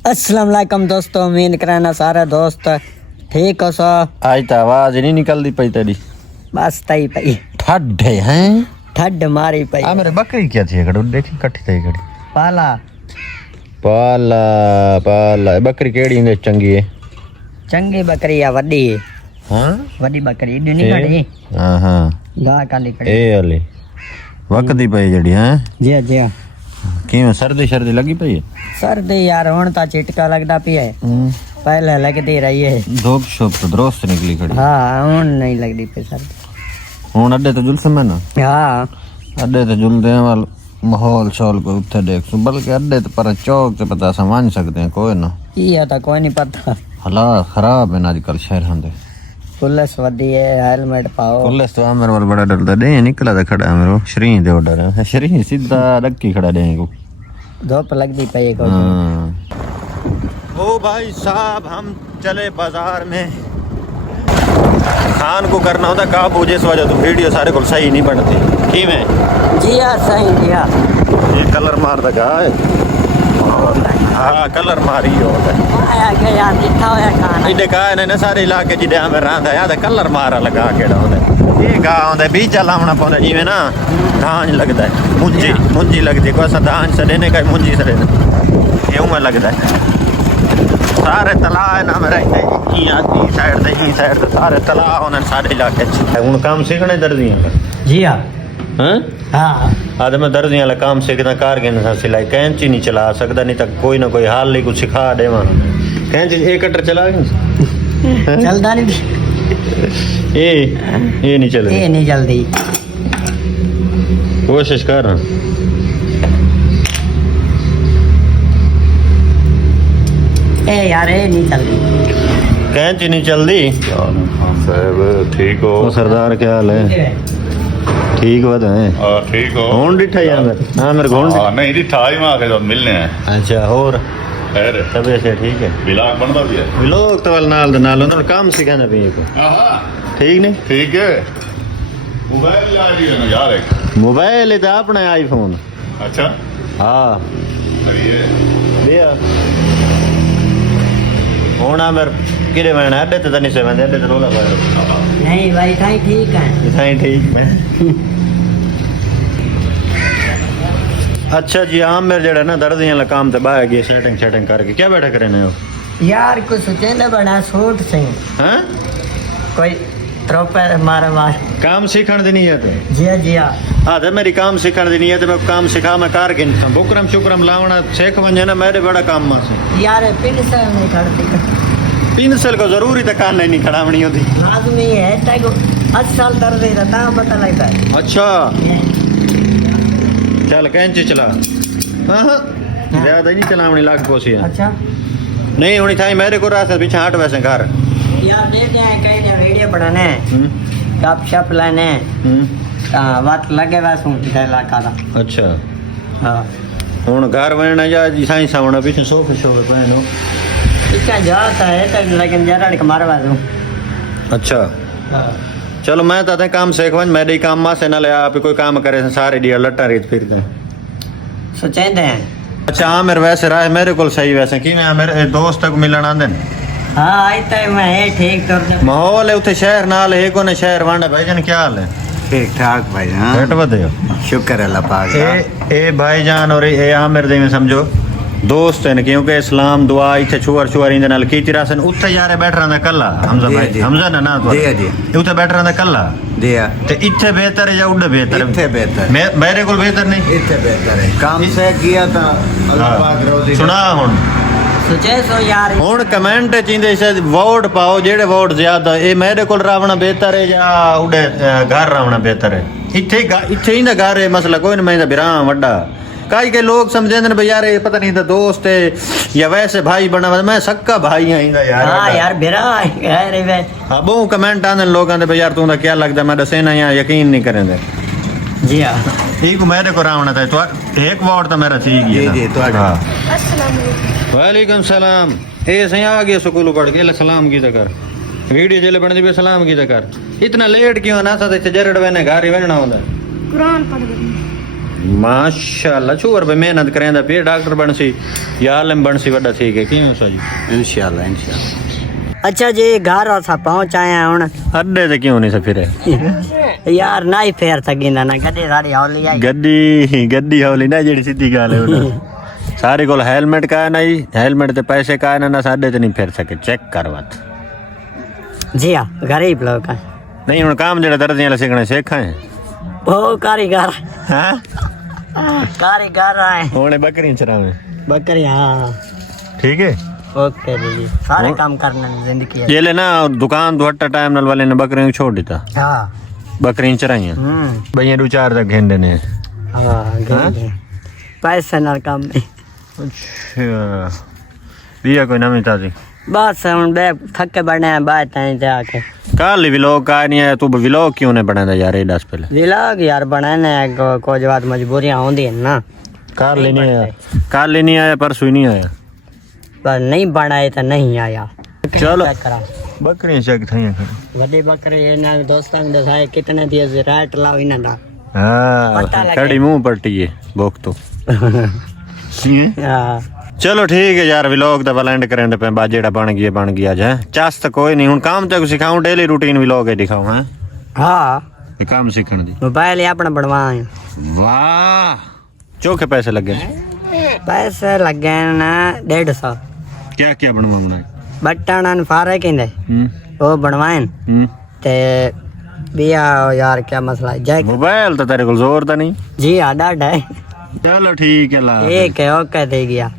अस्सलाम वालेकुम दोस्तों, उम्मीद कराना सारे दोस्त ठीक हो। सो आज तो आवाज नहीं निकलती पई तेरी, बस तई पई ठड्डे हैं ठड मारी पई। आ मेरे बकरी क्या थी खड़ी देखी कट्ठी थी खड़ी पाला पाला पाला बकरी केड़ी ने चंगी है चंगी बकरी है वड्डी। हां वड्डी बकरी दी नहीं खड़ी। हां हां गा काली खड़ी ए वाली वकदी पई जड़ी हैं जी जी। किवें सर्दी सर्दी लगी पई है? सर्दी यार हुन ता चिटका लगदा पिया है, पहले लगती रही है। धूप शोप तो दोस्त निकली खड़ी। हाँ हुन नहीं लगदी पे सर्दी। हुन अड्डे तो जुलस में ना। हाँ अड्डे तो जुलदे वाल माहौल शौल को उत्थे देख बल्कि अड्डे तो पर चौक से पता समझ सकते हैं कोई ना ये तो कोई नहीं पता। हालात खराब है ना आजकल शहर दे। पुलिस वदी है, हेलमेट पाओ। पुलिस तो मेरे वाल बड़ा डरदा डे निकला था खड़ा मेरे श्री दे डर है श्री सीधा रखी खड़ा डे को धूप लगती पई को। ओ भाई साहब हम चले बाजार में खान को करना होता काबू जिस वजह तो वीडियो सारे को सही नहीं बनती की में जी हाँ सही जी हाँ। ये कलर मार दगा हाँ कलर मारी होता आया के यार दिखा होया खाना इधे का ने सारे इलाके जिदे हमें रहंदा याद कलर मारा लगा के डाउंदे ये गा होंदे बीजा लावना पौंदा जिवें ना धान लगदा है मुंजी मुंजी लगदी को सा धान सडेने का मुंजी सडेने ये उमे लगदा है सारे तला है ना मेरे ई आती साइड ते ई साइड ते सारे तला होने सारे इलाके च हुन काम सीखने दर्जियां का जी हाँ। हैं हाँ आज मैं दर्जियां वाला काम सीखना कारगिन सा सिलाई कैंची नहीं चला सकदा नहीं तक कोई ना कोई हाल नहीं कुछ सिखा देवा कैंची एक कटर चला चलदा नहीं ये नहीं चल ये नहीं जल्दी कोशिश कर ए यार ये नहीं चलदी कैंची नहीं चलदी साहब ठीक हो सरदार क्या हाल है ठीक बात है ठीक हो होन डिठा यार हां मेरे गोन नहीं जी ठाई में आके तो मिलने हैं अच्छा और खैर तबीयत से ठीक है बिलाक बनता भी है लोग तो नाल उन्होंने काम सिखाना भी को ठीक नहीं ठीक है मोबाइल ला लिया ना यार एक मोबाइल है अपना आईफोन अच्छा हाँ अरे लिया होना मेरे किरे मैंने अड्डे तो नहीं से मैंने अड्डे तो रोला पाया नहीं भाई भाई ठीक है सही ठीक मैं अच्छा जी आम मेरे जड़ा ना दर्दियां वाला काम तो बाहर गए सेटिंग सेटिंग करके क्या बैठा करे ने यार कुछ सोचे ना बड़ा सूट से हैं कोई प्रॉपर मार काम सीखण दी नहीं है तो जी हाँ जी हाँ। हाँ तो मेरी काम सीखण दी नहीं है तो मैं काम सिखा मैं कार के बुकरम शुक्रम लावना सीख वंजे ना मेरे बड़ा काम में से यार पिन से नहीं खड़ती पिंसल को जरूरी तो कार नहीं खड़ावनी होती लाजमी है तक 8 साल दर्द है ना पता लगता है। अच्छा चल कैंची चला हाँ ज्यादा नहीं चलावनी लाग पोसी है अच्छा नहीं होनी था मेरे को रास्ते पीछे हट वैसे घर यार दे दे कहीं ने वीडियो बनाने टॉप शॉप लाने बात लगे वैसे उनका इलाका का। अच्छा हाँ हुन घर वणना जा जी साईं सावण पीछे सोफे शोफे पहनो इसका जाता है तक लेकिन जरा के मारवा दूं। अच्छा चलो मैं तो काम सीखवन मेरे काम में से ना ले आप कोई काम करे सारे डिया लट्टा रेत फिरते हैं सोचते हैं। अच्छा हाँ मेरे वैसे राह मेरे को सही वैसे कि मैं मेरे दोस्त को मिलन आंदे हाँ आई तो मैं ठीक कर दे माहौल है उथे शहर नाल है को ने शहर वांडा भाईजान क्या हाल है ठीक ठाक भाई हाँ बैठ बदे शुक्र अल्लाह पाक का। ए भाईजान और ए आमिर दे में समझो दोस्त हैं क्योंकि इस्लाम दुआ इथे छुअर छुअर इंदे नाल कीती रासन उथे यारे बैठ रहा कल्ला हमजा भाई हमजा ना तो उथे बैठ रहा कल्ला दिया ते इथे बेहतर है या उड़े बेहतर इथे बेहतर मेरे को बेहतर नहीं इथे बेहतर है काम से किया था अल्लाह पाक रोजी सुना हुन सोचे सो यार हुन कमेंट चिंदे से वोट पाओ जेड़े वोट ज्यादा ए मेरे को रावना बेहतर है या उड़े घर रावना बेहतर है इथे ही ना घर है मसला कोई ना मैं बिरा वड्डा कई के लोग समझे ने यार ये पता नहीं था दोस्त है या वैसे भाई बना मैं सक्का भाई है इंदा यार हां यार बिरा है रे वे हां बहु कमेंट आने लोगों ने यार तू क्या लगदा मैं दसे ना यहां यकीन नहीं करेंगे जी हां ठीक मेरे को रावना था तो एक वोट तो मेरा ठीक है जी तो हां अस्सलाम वालेकुम सलाम ए सही आ गए स्कूल पढ़ के सलाम की कर वीडियो जेले बन दी सलाम की कर इतना लेट क्यों ना था जरड़ वेने घर ही वेना होंदा कुरान पढ़ माशाल्लाह छूर भाई मेहनत करें दा फिर डॉक्टर बन सी या आलम बन सी वड्डा ठीक है क्यों सा जी इंशाल्लाह इंशाल्लाह। अच्छा जी घर असा पहुंच आया हुन अड्डे ते क्यों नहीं सफिरे यार ना ही फेर सकिंदा ना गड्डी सारी हौली आई गड्डी हौली ना जेड़ी सीधी गल है उन्हें सारे कोल हेलमेट का है नहीं हेलमेट ते पैसे का है ना साडे ते नहीं फिर सके चेक करवात जी हाँ गरीब लोग हैं नहीं हुन काम जेड़ा दर्जियां वाला सीखना सीखा है वो कारीगर हां कारीगर है हुन बकरी चरावे बकरी हाँ ठीक है ओके जी सारे काम करने में जिंदगी है ये ले ना दुकान तो हट्टा टाइम नाल वाले ने बकरियों को छोड़ दिता हाँ बकरियां चराइयां भैया दो चार तक घेंडे ने हाँ गेंदे पैसे नाल काम नहीं अच्छा भैया कोई नवी ताजी बस हम बे थके बने हैं बात है जाके कल व्लॉग का नहीं आया तू व्लॉग क्यों नहीं बनाया यार ये दस पहले व्लॉग यार बनाने कुछ बात मजबूरियां होंदी है ना कल ही नहीं आया परसों ही नहीं आया पर नहीं बनाए तो नहीं आया चलो चेक करा बकरियां चेक थई खड़ी वड्डी बकरी ये ना दोस्तां ने दसाए कितने दिए से रात लाओ इना ना पता हां लगे। खड़ी मुंह पट्टी है भूख तो हाँ चलो ठीक है यार व्लॉग तो एंड करने पे बाद जेड़ा बन गया जाए चास तो कोई नहीं हुन काम तक सिखाऊं डेली रूटीन व्लॉग है दिखाऊं हैं हाँ ये काम सीखण दी मोबाइल अपना बनवाए वाह चोखे पैसे लगे पैसे लगे ना 150 क्या क्या बनवाना बटन फारे किंदे वो बनवाए ते बिया यार क्या मसला है जय मोबाइल तो तेरे को जोर तो नहीं जी हाँ डाढ़ है चलो ठीक है ला ठीक है ओके दे गया